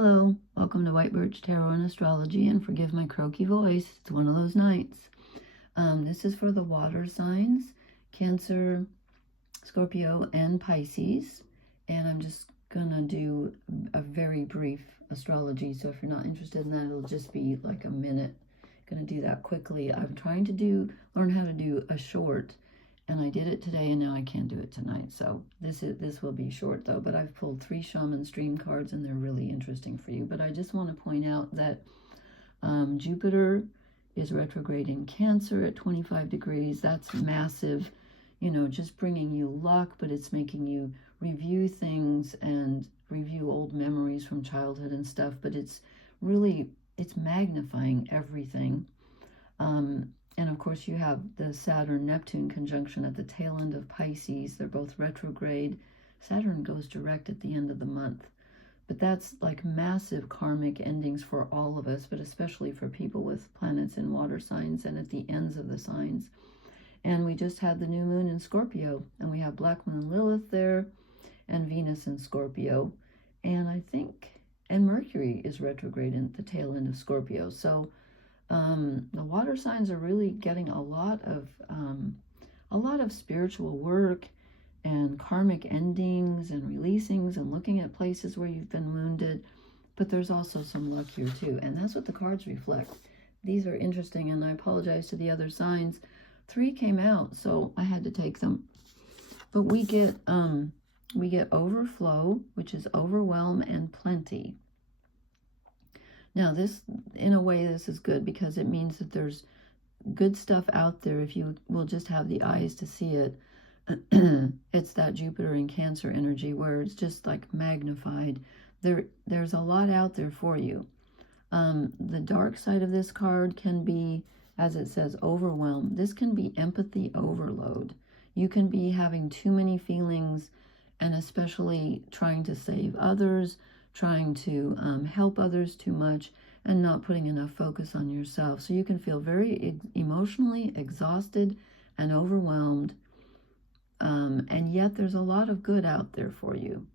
Hello, welcome to White Birch Tarot and Astrology, and forgive my croaky voice. It's one of those nights. This is for the water signs, Cancer, Scorpio, and Pisces. And I'm just going to do a very brief astrology. So if you're not interested in that, it'll just be like a minute. Going to do that quickly. I'm trying to learn how to do a short. And I did it today, and now I can't do it tonight. So this will be short, though. But I've pulled 3 Shaman Stream cards, and they're really interesting for you. But I just want to point out that Jupiter is retrograde in Cancer at 25 degrees. That's massive, you know, just bringing you luck, but it's making you review things and review old memories from childhood and stuff. But it's magnifying everything. And of course, you have the Saturn-Neptune conjunction at the tail end of Pisces. They're both retrograde. Saturn goes direct at the end of the month. But that's like massive karmic endings for all of us, but especially for people with planets in water signs and at the ends of the signs. And we just had the new moon in Scorpio, and we have Black Moon Lilith there, and Venus in Scorpio. And and Mercury is retrograde in the tail end of Scorpio. So the water signs are really getting a lot of spiritual work and karmic endings and releasings and looking at places where you've been wounded. But there's also some luck here too, and that's what the cards reflect. These are interesting, and I apologize to the other signs. 3 came out, so I had to take them. But we get overflow, which is overwhelm, and plenty. Now, this, in a way, this is good because it means that there's good stuff out there if you will just have the eyes to see it. It's that Jupiter in Cancer energy where it's just like magnified. There's a lot out there for you. The dark side of this card can be, as it says, overwhelm. This can be empathy overload. You can be having too many feelings, and especially trying to save others, trying to help others too much, and not putting enough focus on yourself. So you can feel very emotionally exhausted and overwhelmed, and yet there's a lot of good out there for you.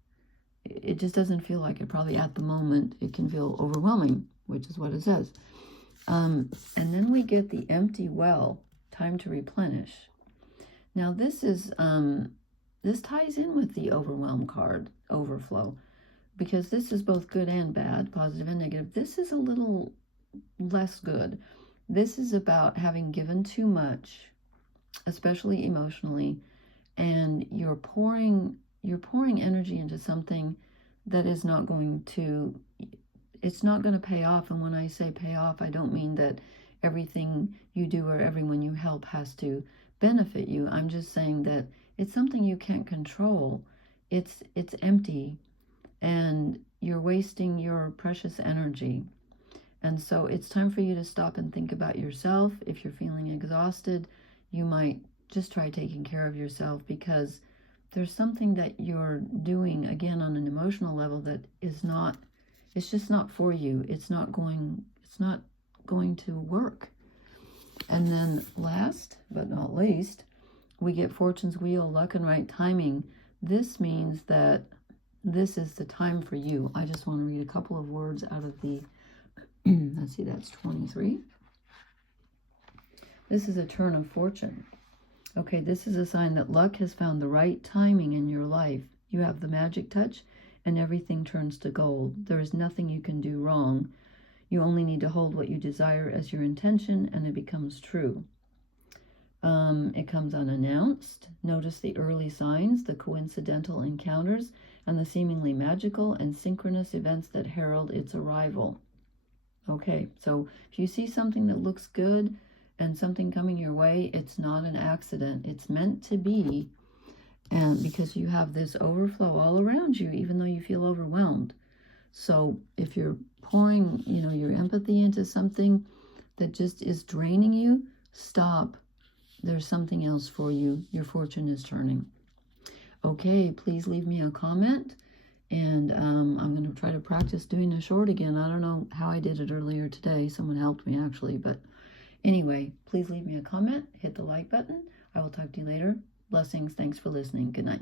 It just doesn't feel like it. Probably at the moment it can feel overwhelming, which is what it says. And then we get the empty well, time to replenish. Now this ties in with the overwhelm card, overflow, because this is both good and bad, positive and negative. This is a little less good. This is about having given too much, especially emotionally, and you're pouring energy into something that is not going to, it's not going to pay off. And when I say pay off, I don't mean that everything you do or everyone you help has to benefit you. I'm just saying that it's something you can't control. It's empty, and you're wasting your precious energy. And so it's time for you to stop and think about yourself. If you're feeling exhausted, you might just try taking care of yourself, because there's something that you're doing, again, on an emotional level that is not, it's just not for you. It's not going to work. And then last but not least, we get Fortune's Wheel, luck and right timing. This means that this is the time for you. I just want to read a couple of words out of the, let's see, that's 23. This is a turn of fortune. Okay, this is a sign that luck has found the right timing in your life. You have the magic touch, and everything turns to gold. There is nothing you can do wrong. You only need to hold what you desire as your intention, and it becomes true. It comes unannounced. Notice the early signs, the coincidental encounters, and the seemingly magical and synchronous events that herald its arrival. Okay, so if you see something that looks good and something coming your way, it's not an accident. It's meant to be, and because you have this overflow all around you, even though you feel overwhelmed. So if you're pouring, your empathy into something that just is draining you, stop. There's something else for you. Your fortune is turning. Okay, please leave me a comment, and I'm going to try to practice doing a short again. I don't know how I did it earlier today. Someone helped me, actually. But anyway, please leave me a comment. Hit the like button. I will talk to you later. Blessings. Thanks for listening. Good night.